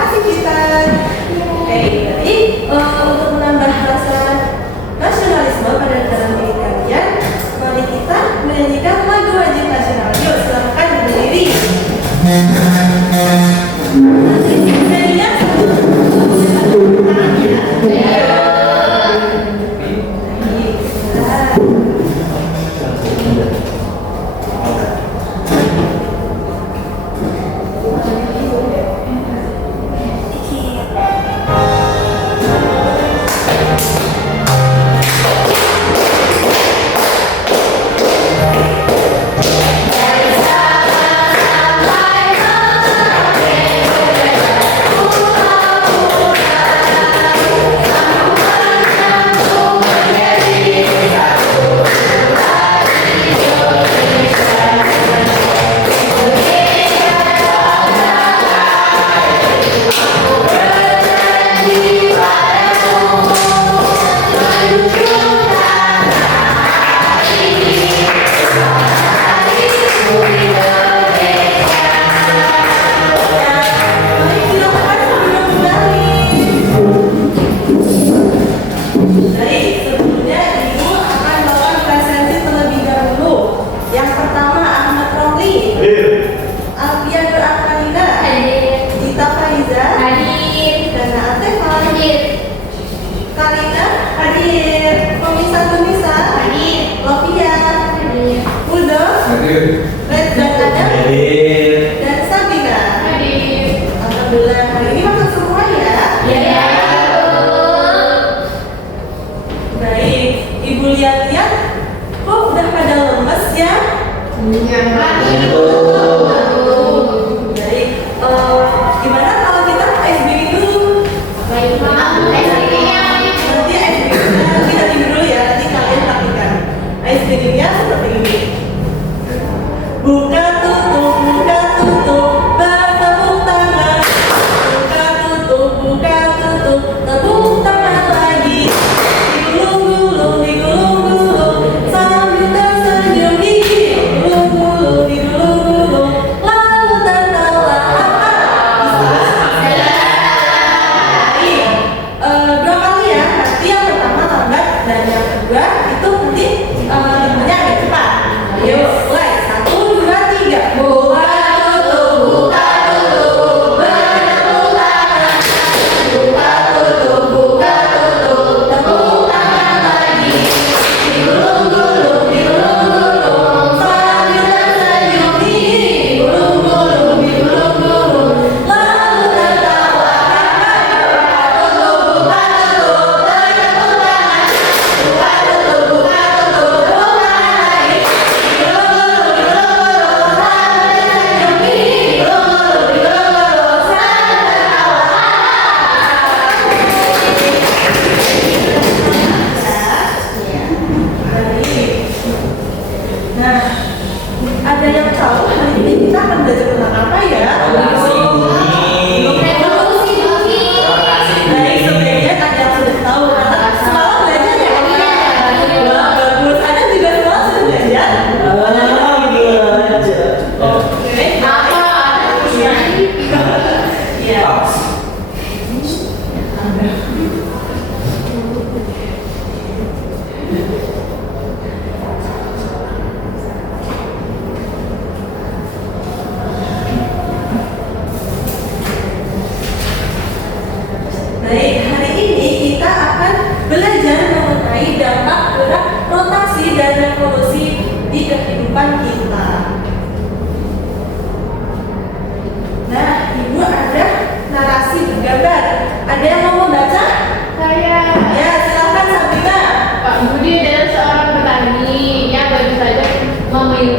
kasih kita. Oke, jadi untuk menambah rasa nasionalisme pada dalam diri kalian, mari kita menyanyikan lagu wajib nasional. Yuk, silakan berdiri. Nyanyian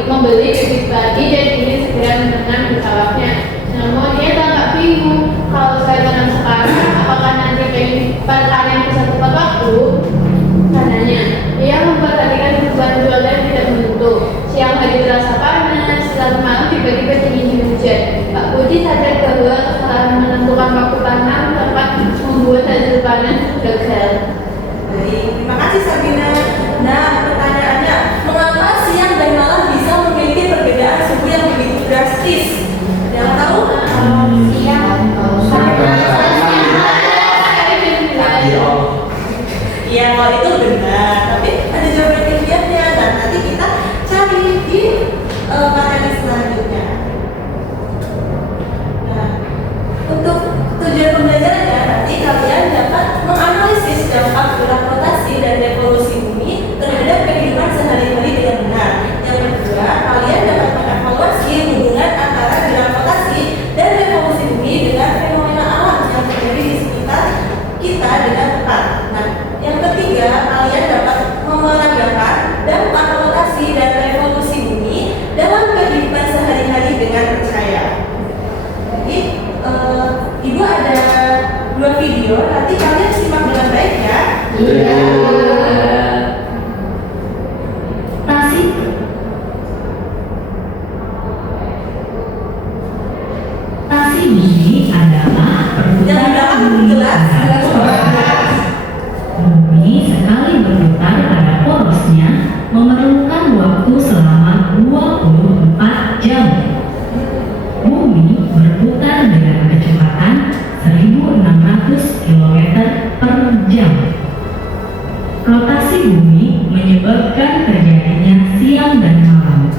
membeli bibit padi dan ingin segera menanam di sawahnya. Namun ia tampak bingung, kalau saya tanam sekarang, apakah nanti panen bisa tepat waktu? Karenanya, ia memperhatikan kebutuhan cuaca yang tidak menentu. Siang hari terasa panas, setelah malam tiba-tiba dingin hujan. Pak Budi sadar bahwa kesalahan menentukan waktu tanam dapat membuat hasil panen gagal. Baik, terima kasih Sabina. Nah, pertanyaannya, mengapa siang dan malam bisa memiliki perbedaan suhu yang begitu drastis? Ada yang tahu? Siang dampak gerak rotasi dan revolusi bumi terhadap kehidupan sehari-hari dengan benar. Yang kedua, kalian dapat mengevaluasi hubungan antara gerak rotasi dan revolusi bumi dengan fenomena alam yang terjadi di sekitar kita dengan tepat. Nah, yang ketiga, kalian dapat memeragakan dampak rotasi dan revolusi bumi dalam kehidupan sehari-hari dengan percaya. Jadi, Ibu ada 2 video, nanti kalian simak dengan baik ya. Iya. Tasik. Tasik bumi adalah perputaran bumi pada poros. Bumi sekali berputar pada porosnya memerlukan waktu selama 24 jam. Bumi berputar dengan kecepatan 1.600 km per jam. Rotasi bumi menyebabkan terjadinya siang dan malam.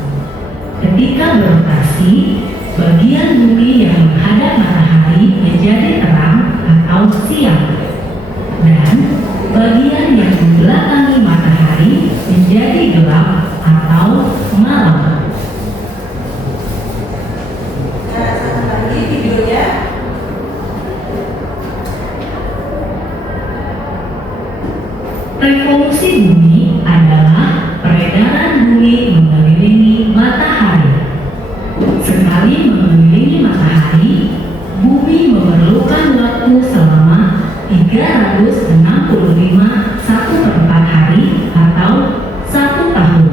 Ketika berotasi, bagian bumi yang menghadap matahari menjadi terang atau siang, dan bagian yang membelakangi matahari menjadi gelap atau malam. Nah, satu lagi videonya. Revolusi bumi adalah peredaran bumi mengelilingi matahari. Sekali mengelilingi matahari, bumi memerlukan waktu selama 365 1/4 hari atau 1 tahun.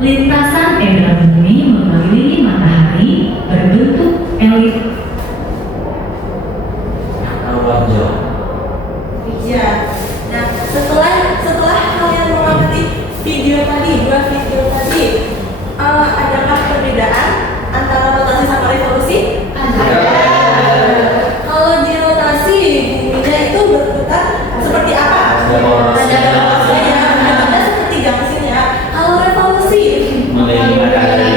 Lintasan edar bumi mengelilingi matahari berbentuk elip. Iya. Nah, setelah kalian mengamati video tadi, 2 video tadi, adakah perbedaan antara rotasi sama revolusi? Kalau di rotasi, buminya itu berputar seperti apa? Ada porosnya, ada seperti gangsinnya. Kalau revolusi, mengelilingi matahari.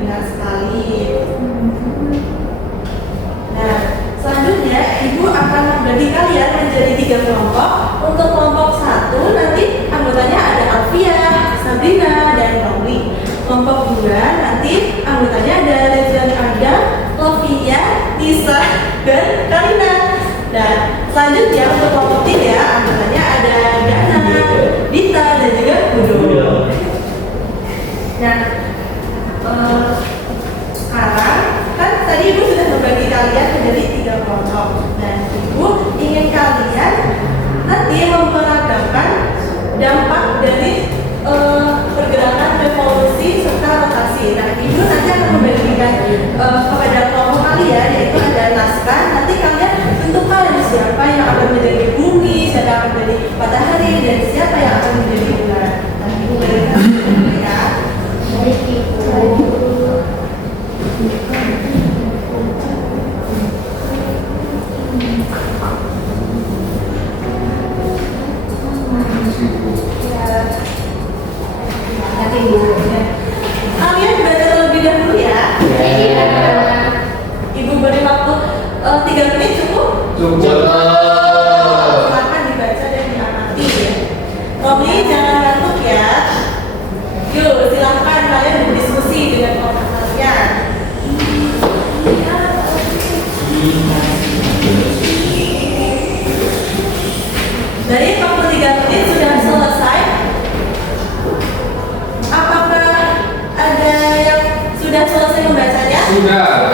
benar sekali. Nah, selanjutnya Ibu akan membagi kalian menjadi 3 kelompok. Untuk kelompok 1 nanti anggotanya ada Alfia, Sabrina, dan Romli. Kelompok 2 nanti anggotanya ada Rezan Adam, Lovia, Nisa, dan Karina. Dan selanjutnya untuk kelompok 3 anggotanya ada Dana, Dita, dan juga Budo. Nah, sekarang kan tadi Ibu sudah membagi kalian menjadi 3 kelompok. Dan Ibu ingin kalian nanti memperagakan dampak dari pergerakan revolusi serta rotasi. Nah, Ibu nanti akan membagikan kepada kelompok kalian, yaitu ada naskah. Nanti kalian tentukan siapa yang akan menjadi bumi, siapa yang akan menjadi matahari, dan siapa yang akan menjadi bulan. Nah, Ibu bagikan ya. Kalian baca terlebih dahulu ya. Ibu beri waktu 3 menit cukup? Silakan dibaca dan diamati ya. Romi jangan ngantuk ya. Yuk silakan kalian berdiskusi dengan kelompok kalian. Dari 43 menit sudah selesai. Apakah ada yang sudah selesai membacanya? Sudah.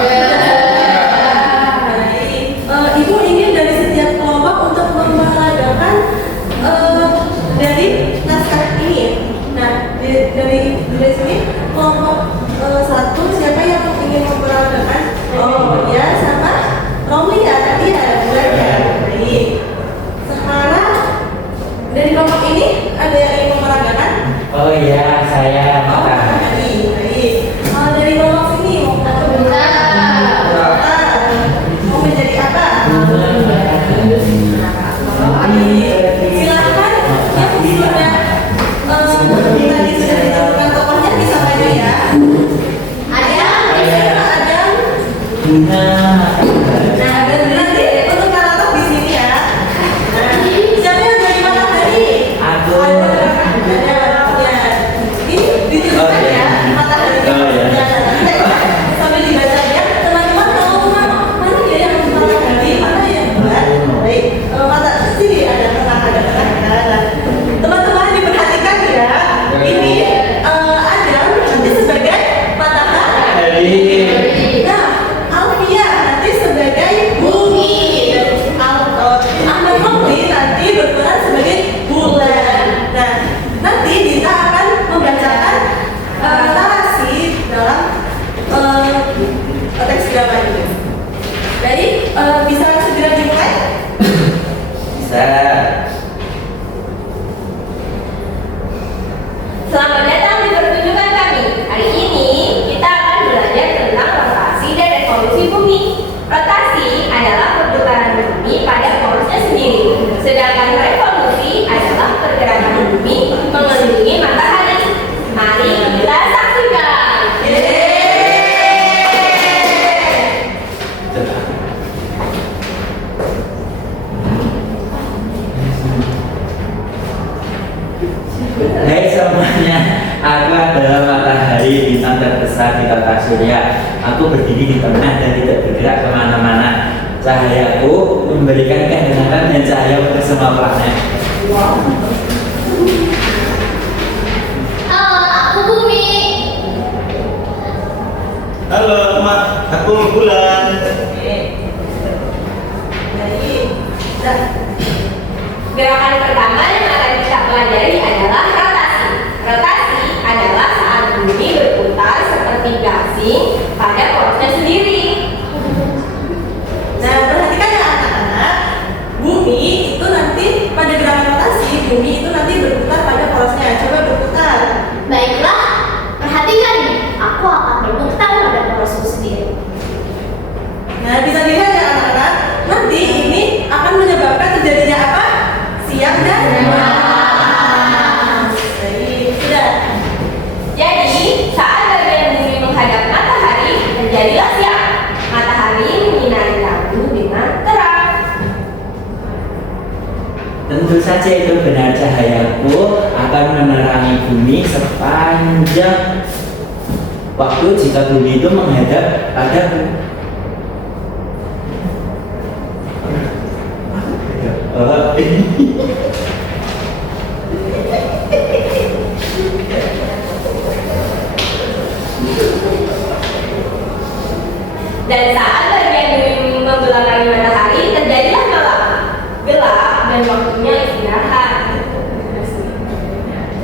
Baik. Ibu ingin dari setiap kelompok untuk memperagakan dari naskah ini. Nah, dari sini kelompok 1 siapa yang ingin memperagakan? Oh ya, sama Romli ya tadi ada bulan ya. Baik. Sekarang dari kelompok ini ada yang ingin memperagakan? Oh iya, saya Oh, baik. Dari kelompok sini mau menjadi apa? Silahkan yang tadi sudah ditentukan tokohnya bisa maju ya. Ada. Nah, dan nanti untuk karakter di sini ya. bisa segera dimulai? Bisa. Selamat datang di pertunjukan kami. Hari ini kita akan belajar tentang rotasi dan revolusi bumi. Rotasi adalah perputaran bumi pada porosnya sendiri, sedangkan revolusi adalah pergerakan bumi mengelilingi matahari. Mari kita saksikan. Hai semuanya, aku adalah matahari, bintang terbesar di tata surya. Aku berdiri di tengah dan tidak bergerak kemana-mana. Cahayaku memberikan kehangatan dan cahaya untuk semua planet. Halo, aku Bumi. Halo, Mak. Aku Bulan. Baik. Nah, Gerakan pertama yang akan kita pelajari adalah rotasi. Rotasi adalah saat bumi berputar seperti gasing pada porosnya sendiri. nah, perhatikan ya anak-anak. Bumi itu nanti pada gerakan rotasi, bumi itu nanti berputar pada porosnya. Coba berputar. Baiklah, perhatikan nih. Aku akan berputar pada porosku sendiri. Nah, bisa dilihat ya anak-anak. Nanti ini akan menyebabkan terjadinya apa? Siang dan malam. Baik, sudah. Jadi, saat bagian bumi menghadap matahari, terjadilah siang. Matahari menyinari lampu dengan terang. Tentu saja itu benar, cahayaku akan menerangi bumi sepanjang waktu jika bumi itu menghadap padaku. Dan saat bagian bumi membelakangi matahari, terjadilah malam. Gelap dan waktunya istirahat.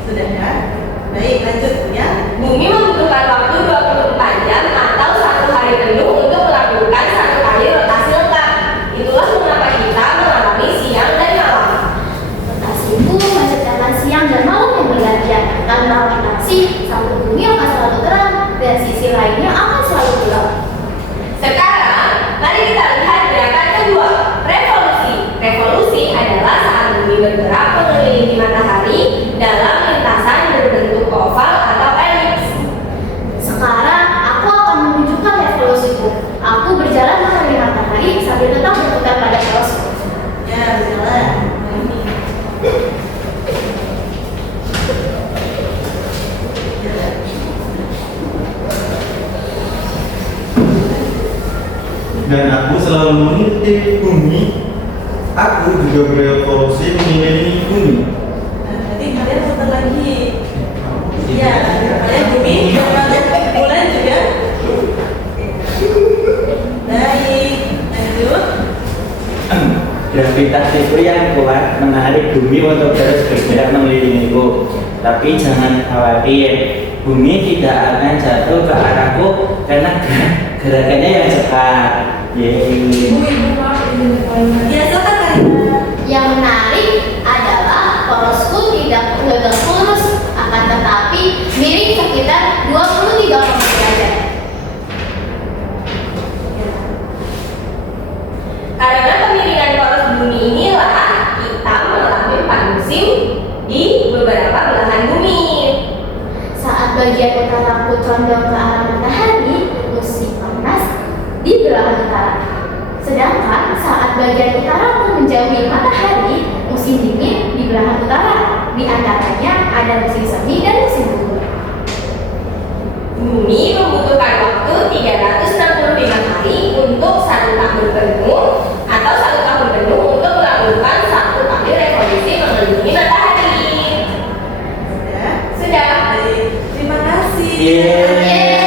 Sudah ya? Baik, lanjut ya. Bumi membutuhkan waktu 24 jam atau 1 hari penuh untuk melakukan 1 kali rotasi lengkap. Itulah mengapa kita mengalami siang dan malam. Rotasi itu menciptakan siang dan malam yang bergantian. Tanpa rotasi, satu bumi akan selalu terang dan sisi lainnya akan selalu gelap. Sekarang, mari kita lihat gerakan kedua, revolusi. Revolusi adalah saat bumi bergerak mengelilingi matahari dalam lintasan berbentuk oval atau elips. Sekarang, aku akan menunjukkan revolusiku. Aku berjalan mengelilingi matahari sambil tetap berputar pada porosku. Ya, berjalan. Dan aku selalu mengikuti bumi. Aku juga berevolusi mengelilingi bumi. Nah, nanti kalian putar lagi. Ya, kalian bumi, bulan juga. Baik, lanjut. Gravitas itu yang kuat menarik bumi untuk terus bergerak mengelilingiku. Tapi jangan khawatir, bumi tidak akan jatuh ke arahku karena gerakannya yang cepat. Yeay. Ya, silakan Karina. Yang menarik adalah porosku tidak gagal lurus, akan tetapi miring sekitar 23 derajat. Karena pemiringan poros bumi inilah kita mengalami 4 musim di beberapa belahan bumi. Saat bagian utaraku condong ke arah matahari, musim panas di belahan utara. Sedangkan saat bagian utaraku menjauhi matahari, musim dingin di belahan utara. Di antaranya ada musim semi dan musim gugur. Bumi membutuhkan waktu 365 hari untuk 1 tahun penuh atau 1 tahun penuh untuk melakukan 1 kali revolusi mengelilingi matahari. Sudah? Sudah. Baik, terima kasih. Yeay.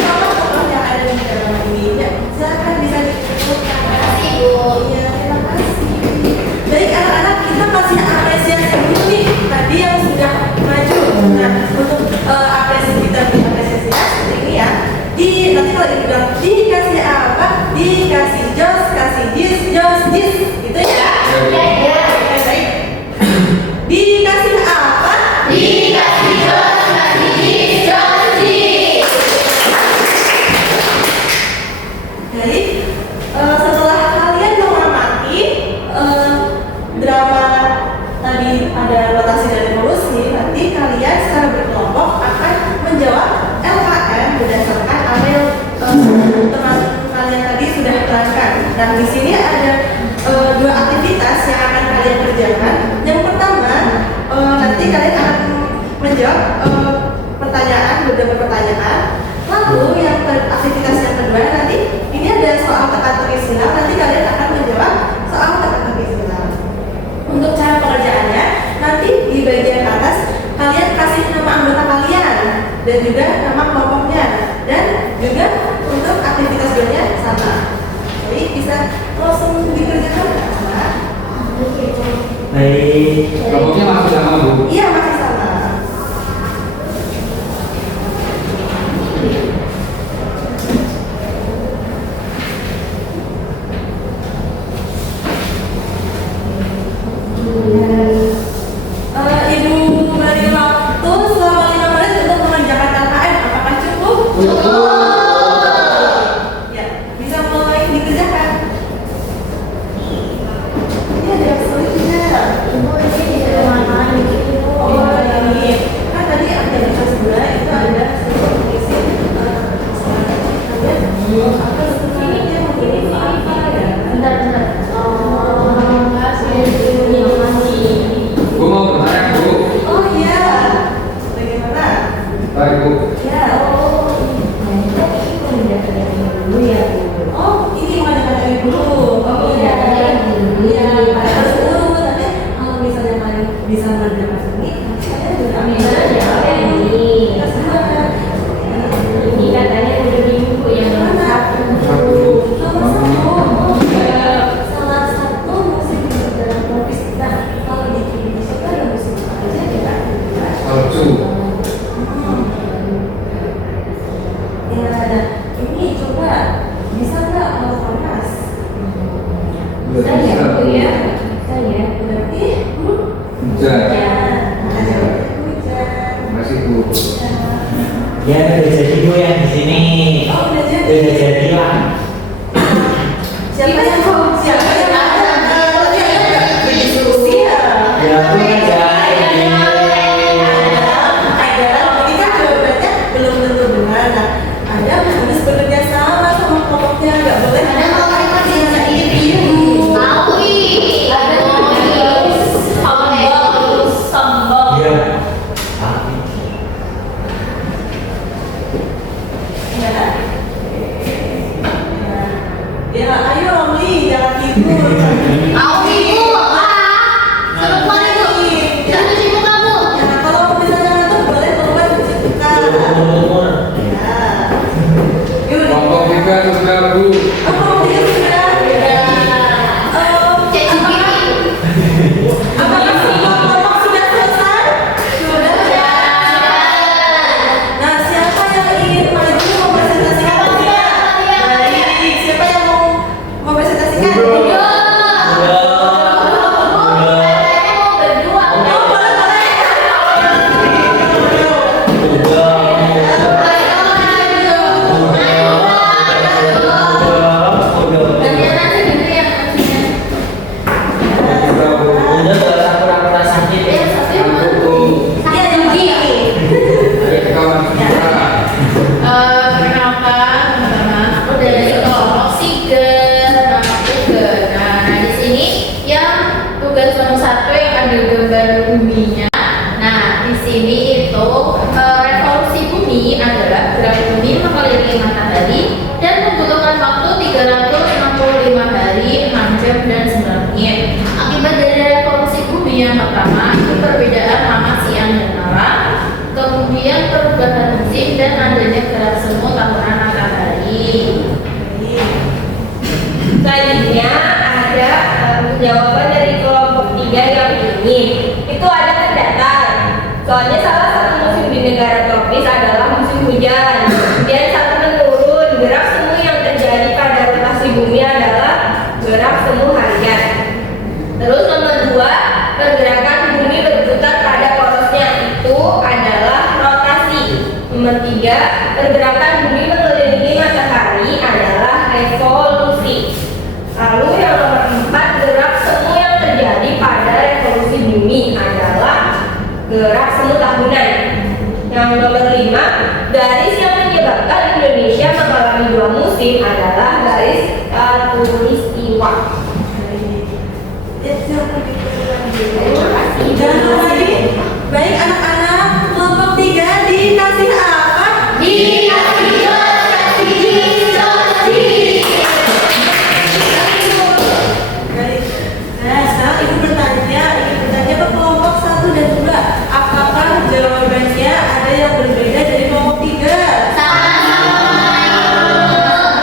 Tokoh-tokoh yang ada di dalam ini, ya, silakan bisa disebutkan. Terima kasih, Bu. Iya, terima kasih. Baik anak-anak, kita masih apresiasi dulu nih tadi yang sudah maju. Nah, untuk apresiasi kita apresiasi seperti ini ya. Nanti kalau dibilang dikasih JIS, gitu ya? Iya. Oke, baik. Dikasih apa? Dikasih jos, kasih jis, jos jis. Jadi setelah kalian mengamati drama tadi ada rotasi dan evolusi, nanti kalian secara berkelompok akan menjawab LKM berdasarkan apa yang teman kalian tadi sudah terangkan. Nah, di sini ada dua aktivitas yang akan kalian kerjakan. Yang pertama, nanti kalian akan menjawab beberapa pertanyaan. Lalu yang aktivitas yang kedua nanti ini ada soal teka-teki silang. Nanti kalian akan menjawab soal teka-teki silang. Untuk cara pengerjaannya, nanti di bagian atas kalian kasih nama anggota kalian dan juga nama kelompoknya, dan juga untuk aktivitas duanya sama. Jadi bisa langsung dikerjakan sama. Baik. Kelompoknya masih sama, Bu? Iya, masih sama. Ibu beri waktu selama 5 menit untuk mengerjakan LKM. Apakah cukup? Ya, bisa mulai dikerjakan. Ini ada yang sulit tidak? Ibu ini di rumah ini. Oh, ini kan tadi aktivitas 2 itu ada isi apa ini dia mungkin apa ya? Bentar. Bu mau bertanya, Bu? Oh iya, bagaimana? Baik, Bu. Ya, oh ini mana dari dulu? Oh iya, iya, harus dulu. Tapi kalau misalnya kalian bisa mengerjakan ini, saya juga ambil aja. Ini katanya udah di buku yang nomor 1. Nomor 1, salah satu musim dalam tropis kita. Kalau di Indonesia itu ada musim apa aja ya? Salju. Ya, ada. Ini coba bisa nggak kalau panas? Bisa, Bu. Ya, saya berarti Hujan. hujan. Masih, Bu. Ya udah jadi Bu yang di sini. Oh, udah jadi. Udah jadi lah. Siapa yang berdiskusi ya? Ya aku ngerjain. Ada, ini kan jawabannya belum tentu benar. Nah, Anda harus bekerja sama kelompoknya, nggak boleh Ada kalau mereka bisa sendiri. Tahu ih. Ada sombong. Iya. Tapi ya. Ya, ayo Romli, jangan tidur. Tahu ibu apa? Suruh keluar ibu. Jangan cuci muka bu. Ya, kalau misalnya ngantuk boleh keluar cuci muka. Ya. Yuk, Kelompok 3 sudah, Bu. oh, dia sudah. Ceci gini. Apakah semua kelompok sudah selesai? Sudah. Nah, siapa yang ingin maju mempresentasikan dirinya? Baik, siapa yang mau mempresentasikan? Udah. Katanya mau berdua. Oh, boleh, boleh. Ternyata segitu ya maksudnya. Sudah, Bu. udah kalau pura-pura sakit ya. Bu. Dia yang begini. Ayo ke kawan kita. Perkenalkan teman-teman, Aku dari kelompok Siger. namaku Gena. Nah, di sini yang tugas nomor 1 yang ada gambar buminya. Nah, di sini itu revolusi bumi adalah gerak bumi mengelilingi matahari dan membutuhkan waktu 365 hari, 6 jam dan 9 menit. Akibat dari revolusi bumi yang pertama itu perbedaan lama siang dan malam, kemudian perubahan musim dan adanya gerak semu tahunan matahari. Selanjutnya ada jawaban dari kelompok 3 yang ini. Itu ada terdatar. Soalnya salah satu musim di negara tropis adalah musim hujan. Kemudian saat menurun, gerak semu yang terjadi pada rotasi bumi adalah gerak semu harian. musim adalah garis khatulistiwa. Terima kasih. Jangan lupa lagi. Baik anak-anak, kelompok 3 dikasih apa? Dikasih Baik. Nah, sekarang ibu bertanya ke kelompok 1 dan 2. Apakah jawabannya ada yang berbeda dari kelompok 3?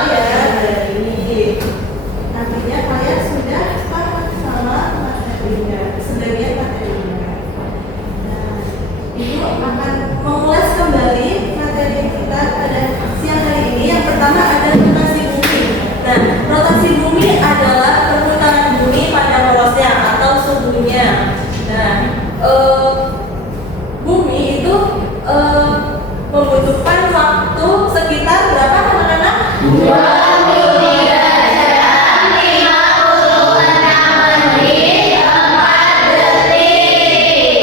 Ya, dari ini. Artinya kalian sudah paham sama materinya, sebagian materinya. Nah, ibu akan mengulas kembali materi kita pada siang hari ini. Yang pertama ada rotasi bumi. Nah, rotasi bumi adalah perputaran bumi pada porosnya atau suhunya. Nah, bumi itu membutuhkan waktu sekitar berapa anak-anak? menit 46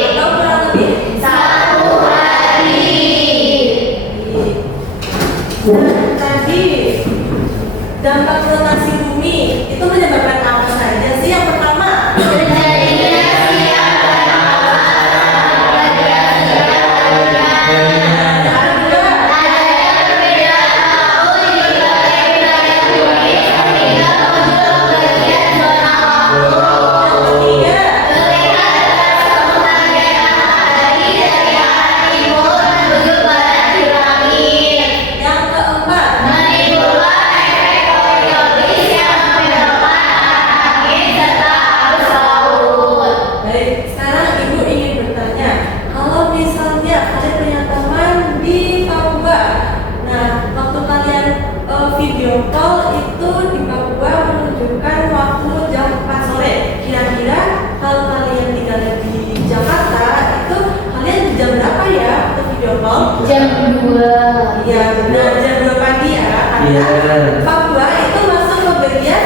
Atau kurang lebih? 1 hari. Nah, tadi dampak rotasi bumi itu menyebabkan apa saja sih? Yang pertama, Terjadinya siang dan malam bagian yang kedua, adanya perbedaan tahun di wilayah bumi sehingga muncul bagian zona waktu. yang ketiga, Terlihat sebagian matahari dari arah timur menuju barat di langit. yang keempat, Menimbulkan efek Coriolis yang membelokkan arah angin serta arus laut. baik. Sekarang ibu ingin bertanya, kalau misalnya kalian punya teman di Papua, nah waktu kalian video call itu di Papua menunjukkan waktu jam 4 sore. Kira-kira kalau kalian tinggal di Jakarta itu kalian jam berapa ya waktu video call? Jam 2. Iya benar, jam 2 pagi ya. Karena Iya. Papua itu masuk ke bagian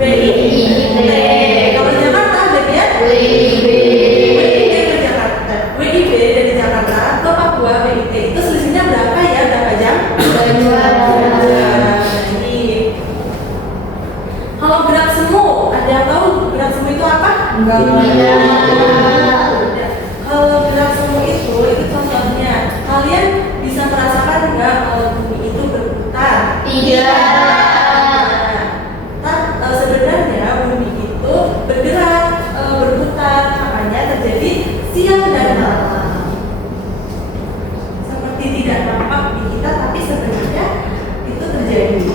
WIB. Kalau Jakarta bagian WIB ke Jakarta. WIB dari Jakarta ke Papua WIB itu selisihnya berapa ya? Berapa jam? 2. Jadi kalau gerak semu, ada yang tahu gerak semu itu apa? Kalau gerak semu itu contohnya kalian bisa merasakan nggak kalau bumi itu berputar? Sebenarnya bumi itu bergerak, berputar, makanya terjadi siang dan malam. Seperti tidak nampak di kita, tapi sebenarnya itu terjadi.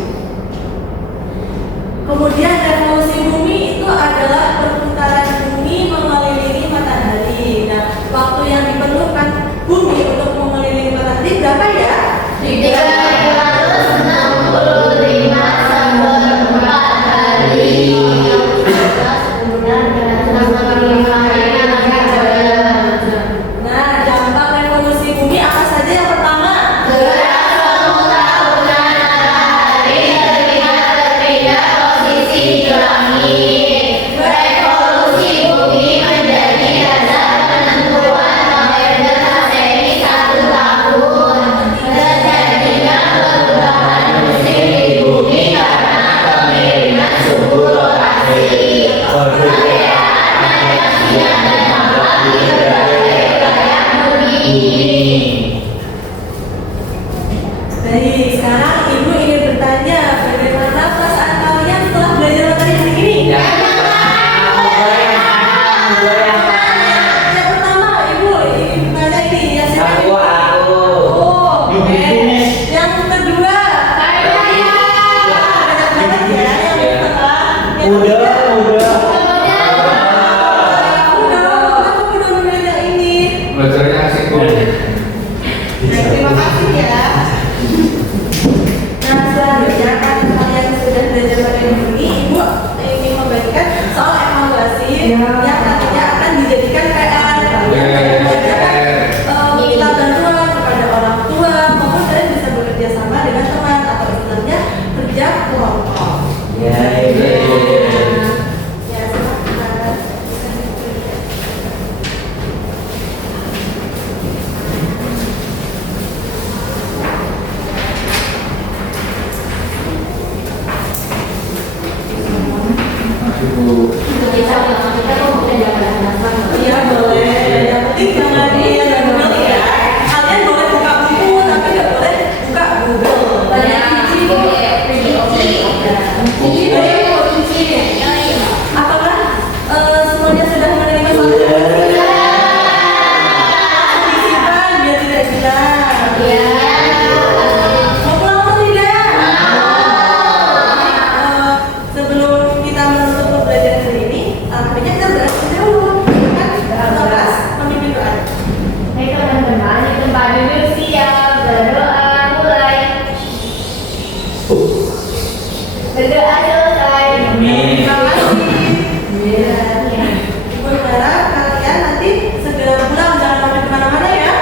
Kemudian revolusi bumi itu adalah perputaran bumi mengelilingi matahari. Nah, waktu yang diperlukan bumi untuk mengelilingi matahari berapa ya? 365 sampai 4 hari. Nah, dampak revolusi bumi apa saja? Yang pertama, Gerak semu tahunan matahari terlihat berpindah posisi di langit. Revolusi bumi menjadi dasar penentuan kalender Masehi 1 tahun. Terjadinya perubahan musim di bumi karena kemiringan suhu rotasi. Perayaan yang siang dan malam di berbagai wilayah bumi. Baik, sekarang ibu ingin bertanya bagaimana perasaan kalian setelah belajar materi hari ini? Yang pertama, ibu ingin bertanya ini ya siapa? Aku. Oh, oke. Yang kedua, banyak banget ya yang di tengah. Yang ketiga, aku udah berbeda ini. Belajarnya asik kok. Terima kasih ya. Nah, selanjutnya kan kalian sudah belajar materi ini, ibu ingin membagikan soal evaluasi yang nantinya akan dijadikan PR. Minta bantuan kepada orang tua, maupun kalian bisa bekerja sama dengan teman atau istilahnya kerja kelompok. Ya, iya. Berdoa selesai. Amin. Terima kasih. Ibu berharap kalian nanti segera pulang, jangan sampai kemana-mana ya.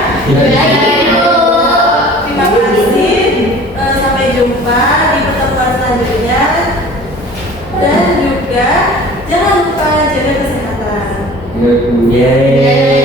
Terima kasih. Sampai jumpa di pertemuan selanjutnya. Dan juga jangan lupa jaga kesehatan. Ya, Bu. Yeay.